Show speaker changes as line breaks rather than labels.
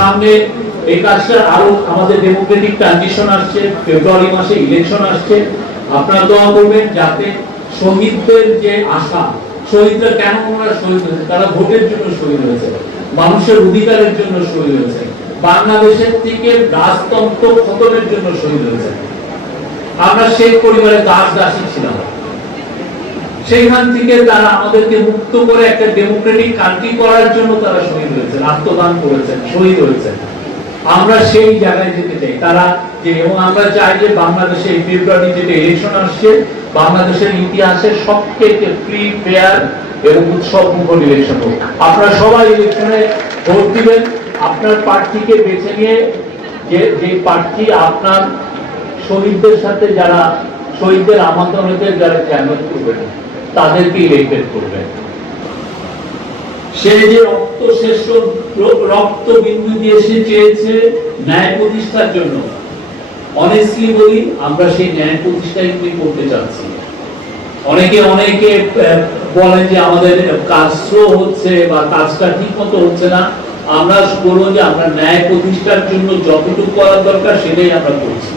সামনে এই কাজটা আরও আমাদের ডেমোক্রেটিক ট্রানজিশন আসছে ফেব্রুয়ারি মাসে ইলেকশন আসছে। আপনারা দোয়া করবেন যাতে শহীদদের যে আশা, শহীদরা কেন ওনারা শহীদ হয়েছে? তারা ভোটের জন্য শহীদ হয়েছে, মানুষের অধিকারের জন্য শহীদ হয়েছে, বাংলাদেশের থেকে রাজতন্ত্র খতমের জন্য শহীদ হয়েছে। আমরা সেই পরিবারে দাস দাসী ছিলাম। সেইখান থেকে তারা আমাদেরকে মুক্ত করে একটা ডেমোক্রেটিক কান্ট্রি করার জন্য তারা শহীদ হয়েছেন, আত্মদান করেছেন, শহীদ হয়েছেন। আমরা সেই জায়গায় যেতে চাই। তারা যে এবং আমরা চাই যে বাংলাদেশে ফেব্রুয়ারি যেটা ইলেকশন আসছে, বাংলাদেশের ইতিহাসে সবথেকে ফ্রি ফেয়ার এবং উৎসব মুখর ইলেকশন হোক। আপনারা সবাই ইলেকশনে ভোট দিবেন। আপনার প্রার্থীকে বেছে নিয়ে যে যে প্রার্থী আপনার শহীদদের সাথে যারা শহীদদের আমাদের যারা চ্যালেঞ্জ করবেন। তাদেরকে ইলেক্টেড করবেন। সে যে রক্ত শেষ রক্ত বিন্দু দিয়ে সে চেয়েছে ন্যায় প্রতিষ্ঠার জন্য। বলি, আমরা সেই ন্যায় প্রতিষ্ঠাই কিন্তু করতে চাচ্ছি? অনেকে অনেকে বলেন যে আমাদের কাজ স্লো হচ্ছে বা কাজটা ঠিক মতো হচ্ছে না। আমরা বলব যে আমরা ন্যায় প্রতিষ্ঠার জন্য যতটুকু করার দরকার সেটাই আমরা করছি।